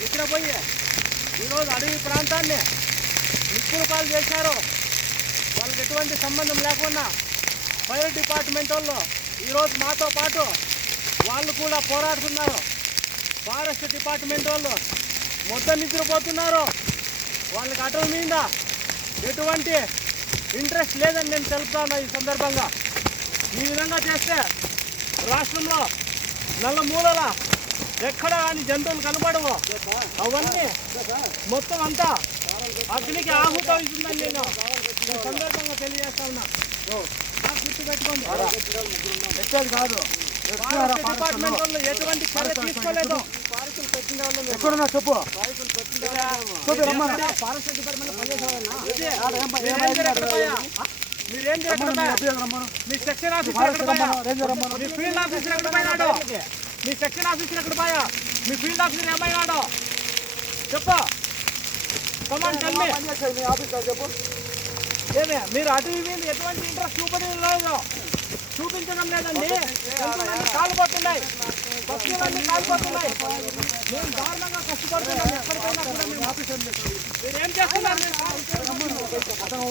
నిద్రపోయి ఈరోజు అడవి ప్రాంతాన్ని నిప్పుల పాలు చేశారు. వాళ్ళకి ఎటువంటి సంబంధం లేకుండా ఫైర్ డిపార్ట్మెంట్ వాళ్ళు ఈరోజు మాతో పాటు వాళ్ళు కూడా పోరాడుతున్నారు. ఫారెస్ట్ డిపార్ట్మెంట్ వాళ్ళు మొత్తం నిద్రపోతున్నారు. వాళ్ళకి అటవీ మీద ఎటువంటి ఇంట్రెస్ట్ లేదని నేను తెలుపుతాను. ఈ సందర్భంగా ఈ విధంగా చేస్తే రాష్ట్రంలో నల్లమూలల ఎక్కడ కానీ జంతువులు కనబడవు. అవన్నీ మొత్తం అంతా అగ్నికి ఆహుతం అవుతుందని నేను ఈ సందర్భంగా తెలియజేస్తా ఉన్నా. గుర్తు పెట్టుకోండి, కాదు డిపార్ట్మెంట్ వాళ్ళు ఎటువంటి చర్య తీసుకోలేదు. ఎక్కడున్నా చెప్పు. మీరేం మీ సెక్షన్ ఆఫీసర్ మీ ఫీల్డ్ ఆఫీసర్ ఎక్కడ పోయినాడు? మీ సెక్షన్ ఆఫీసర్ ఎక్కడ పోయా? మీ ఫీల్డ్ ఆఫీసర్ ఏమైనాడు చెప్పు. Command tell me. ఏమే మీరు అటవీ మీద ఎటువంటి ఇంట్రెస్ట్ చూపించడం లేదండి. కాలు పడుతున్నాయి, పక్షులన్నీ కాలు పడుతున్నాయి. మేము దారుణంగా కష్టపడుతున్నాం. ఎక్కడికైనా కూడా మేము ఆఫీసర్ మీరు ఏం చేస్తున్నారు? అతను